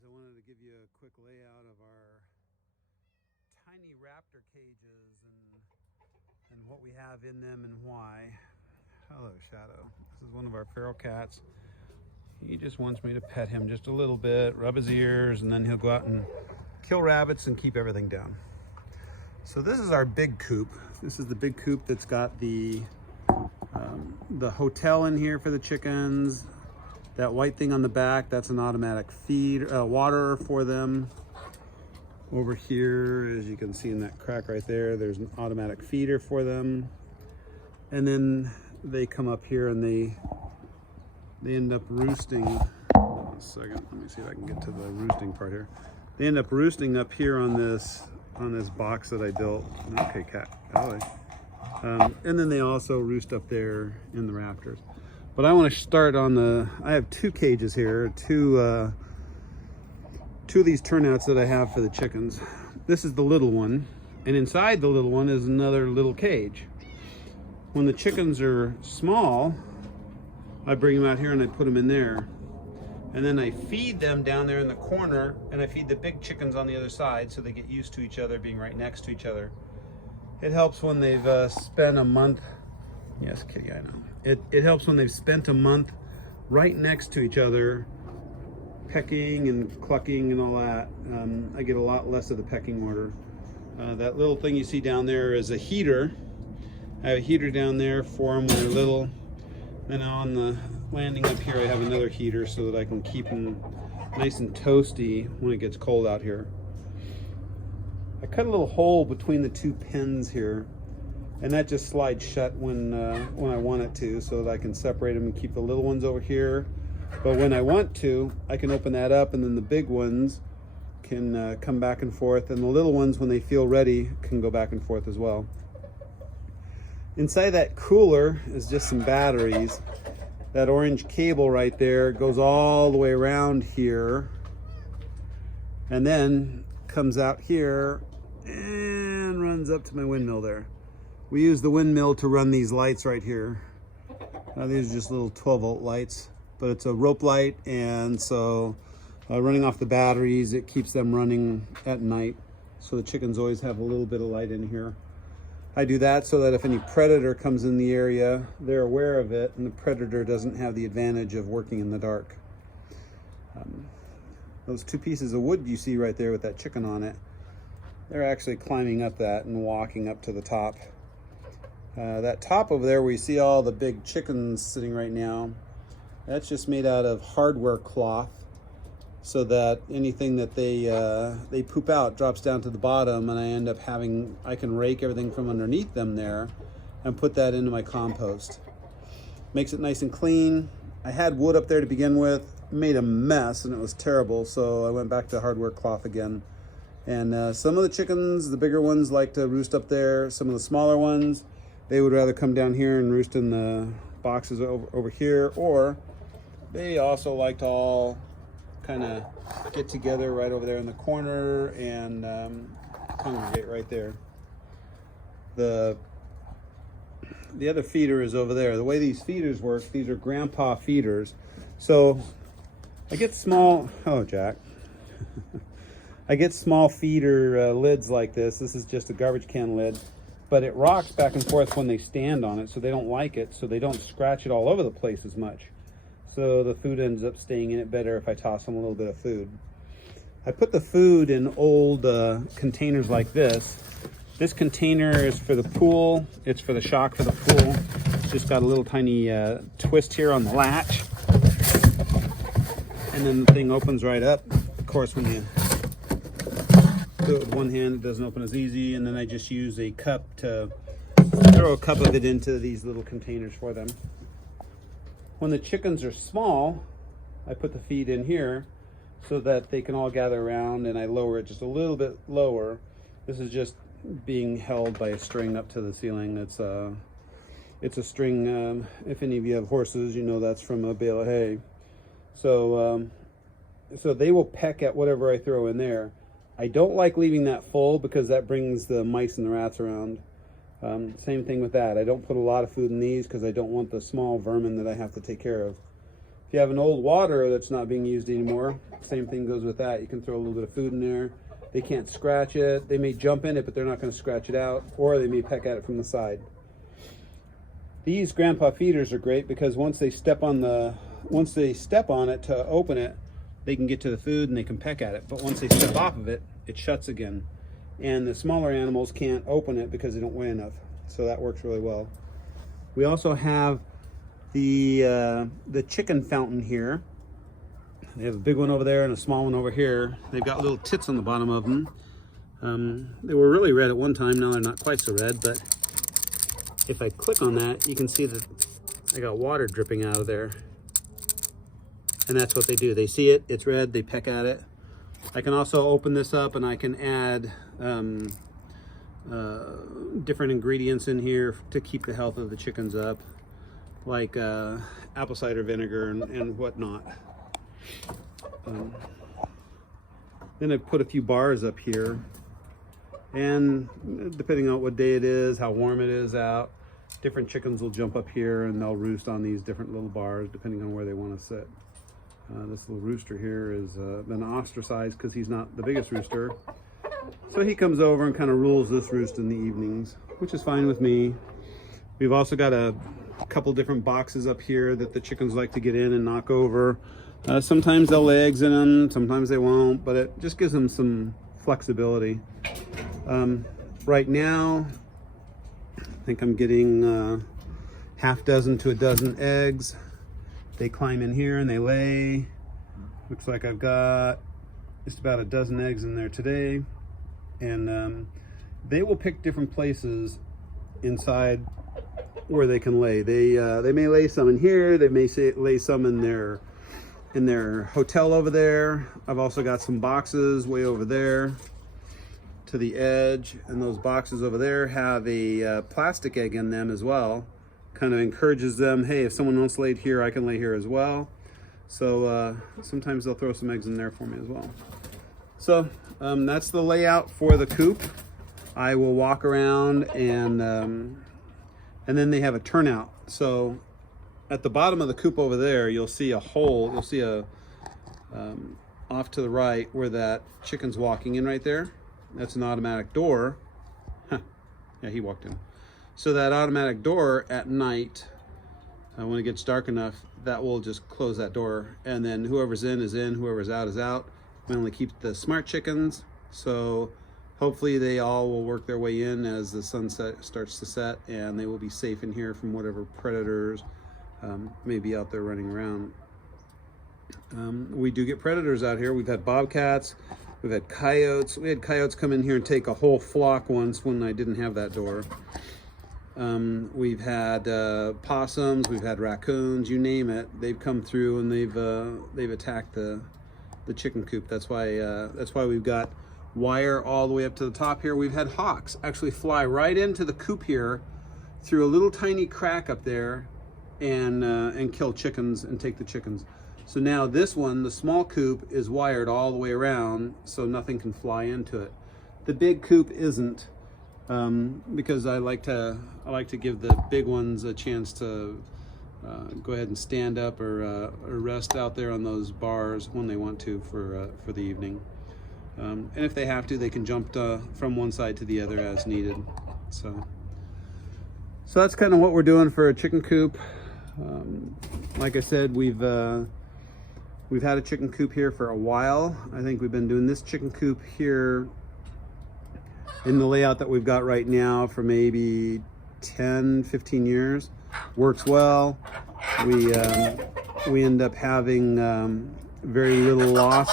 guys, I wanted to give you a quick layout of our tiny raptor cages and what we have in them and why. Hello, Shadow. This is one of our feral cats. He just wants me to pet him just a little bit, rub his ears, and then he'll go out and kill rabbits and keep everything down. So this is our big coop. This is the big coop that's got the hotel in here for the chickens. That white thing on the back, that's an automatic feed, water for them. Over here, as you can see in that crack right there, there's an automatic feeder for them. And then they come up here and they end up roosting. Hold on a second, let me see if I can get to the roosting part here. They end up roosting up here on this box that I built. Okay, cat. And then they also roost up there in the rafters. But I want to start on I have two cages here, two of these turnouts that I have for the chickens. This is the little one, and inside the little one is another little cage. When the chickens are small, I bring them out here and I put them in there. And then I feed them down there in the corner, and I feed the big chickens on the other side so they get used to each other, being right next to each other. It helps when they've spent a month. Yes, kitty, I know. It helps when they've spent a month right next to each other, pecking and clucking and all that. I get a lot less of the pecking order. That little thing you see down there is a heater. I have a heater down there for them when they're little. And on the landing up here, I have another heater so that I can keep them nice and toasty when it gets cold out here. I cut a little hole between the two pens here, and that just slides shut when I want it to, so that I can separate them and keep the little ones over here. But when I want to, I can open that up, and then the big ones can come back and forth, and the little ones, when they feel ready, can go back and forth as well. Inside that cooler is just some batteries. That orange cable right there goes all the way around here, and then comes out here and runs up to my windmill there. We use the windmill to run these lights right here. These are just little 12-volt lights, but it's a rope light, and so running off the batteries, it keeps them running at night. So the chickens always have a little bit of light in here. I do that so that if any predator comes in the area, they're aware of it, and the predator doesn't have the advantage of working in the dark. Those two pieces of wood you see right there with that chicken on it, they're actually climbing up that and walking up to the top. That top over there where you see all the big chickens sitting right now, that's just made out of hardware cloth, so that anything that they poop out drops down to the bottom, and I can rake everything from underneath them there and put that into my compost. Makes it nice and clean. I had wood up there to begin with, made a mess, and it was terrible, so I went back to hardware cloth again. And some of the chickens, the bigger ones, like to roost up there. Some of the smaller ones, they would rather come down here and roost in the boxes over here, or they also like to all kind of get together right over there in the corner and congregate right there. The other feeder is over there. The way these feeders work, these are grandpa feeders. So I get small, oh Jack. I get small feeder lids like this. This is just a garbage can lid, but it rocks back and forth when they stand on it, so they don't like it, so they don't scratch it all over the place as much. So the food ends up staying in it better if I toss them a little bit of food. I put the food in old containers like this. This container is for the pool. It's for the shock for the pool. It's just got a little tiny twist here on the latch. And then the thing opens right up. Of course, when you do it with one hand, it doesn't open as easy. And then I just use a cup to throw a cup of it into these little containers for them. When the chickens are small, I put the feed in here so that they can all gather around, and I lower it just a little bit lower. This is just being held by a string up to the ceiling. It's a string, if any of you have horses, you know that's from a bale of hay. So they will peck at whatever I throw in there. I don't like leaving that full because that brings the mice and the rats around. Same thing with that. I don't put a lot of food in these because I don't want the small vermin that I have to take care of. If you have an old water that's not being used anymore, same thing goes with that. You can throw a little bit of food in there. They can't scratch it. They may jump in it, but they're not going to scratch it out, or they may peck at it from the side. These grandpa feeders are great because once they step on it to open it, they can get to the food and they can peck at it. But once they step off of it, it shuts again. And the smaller animals can't open it because they don't weigh enough. So that works really well. We also have the chicken fountain here. They have a big one over there and a small one over here. They've got little tits on the bottom of them. They were really red at one time. Now they're not quite so red, but if I click on that, you can see that I got water dripping out of there. And that's what they do. They see it, it's red, they peck at it. I can also open this up and I can add different ingredients in here to keep the health of the chickens up, like apple cider vinegar and whatnot. Then I put a few bars up here, and depending on what day it is, how warm it is out, different chickens will jump up here and they'll roost on these different little bars depending on where they want to sit. This little rooster here has been ostracized because he's not the biggest rooster. So he comes over and kind of rules this roost in the evenings, which is fine with me. We've also got a couple different boxes up here that the chickens like to get in and knock over. Sometimes they'll lay eggs in them, sometimes they won't, but it just gives them some flexibility. Right now, I think I'm getting half dozen to a dozen eggs. They climb in here and they lay. Looks like I've got just about a dozen eggs in there today. And they will pick different places inside where they can lay. They may lay some in here. They may lay some in their hotel over there. I've also got some boxes way over there to the edge, and those boxes over there have a plastic egg in them as well. Kind of encourages them, hey, if someone else laid here, I can lay here as well. So sometimes they'll throw some eggs in there for me as well. So that's the layout for the coop. I will walk around and then they have a turnout. So at the bottom of the coop over there, you'll see a hole. You'll see a off to the right where that chicken's walking in right there. That's an automatic door. Huh. Yeah, he walked in. So that automatic door at night, when it gets dark enough, that will just close that door. And then whoever's in is in, whoever's out is out. We only keep the smart chickens. So hopefully they all will work their way in as the sunset starts to set, and they will be safe in here from whatever predators may be out there running around. We do get predators out here. We've had bobcats, we've had coyotes. We had coyotes come in here and take a whole flock once when I didn't have that door. We've had possums, we've had raccoons, you name it. They've come through and they've attacked the chicken coop. That's why we've got wire all the way up to the top here. We've had hawks actually fly right into the coop here through a little tiny crack up there and kill chickens and take the chickens. So now this one, the small coop, is wired all the way around so nothing can fly into it. The big coop isn't, because I like to give the big ones a chance to go ahead and stand up or rest out there on those bars when they want to for the evening. And if they have to, they can jump from one side to the other as needed. So that's kind of what we're doing for a chicken coop. Like I said, we've had a chicken coop here for a while. I think we've been doing this chicken coop here in the layout that we've got right now for maybe 10, 15 years. Works well. We end up having very little loss.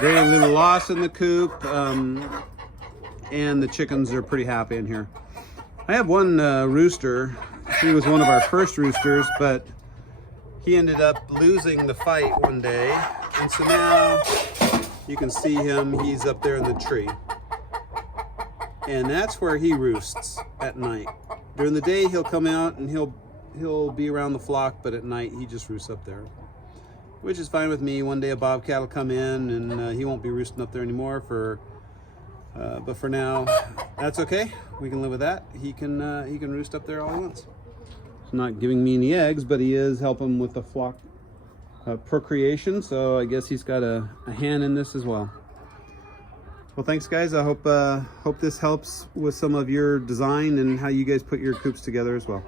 Very little loss in the coop, and the chickens are pretty happy in here. I have one rooster. He was one of our first roosters, but he ended up losing the fight one day, and so now you can see him. He's up there in the tree, and that's where he roosts at night. During the day, he'll come out and he'll be around the flock, but at night he just roosts up there, which is fine with me. One day a bobcat will come in and he won't be roosting up there anymore but for now, that's okay. We can live with that. He can roost up there all he wants. He's not giving me any eggs, but he is helping with the flock procreation, so I guess he's got a hand in this as well. Well, thanks guys. I hope this helps with some of your design and how you guys put your coops together as well.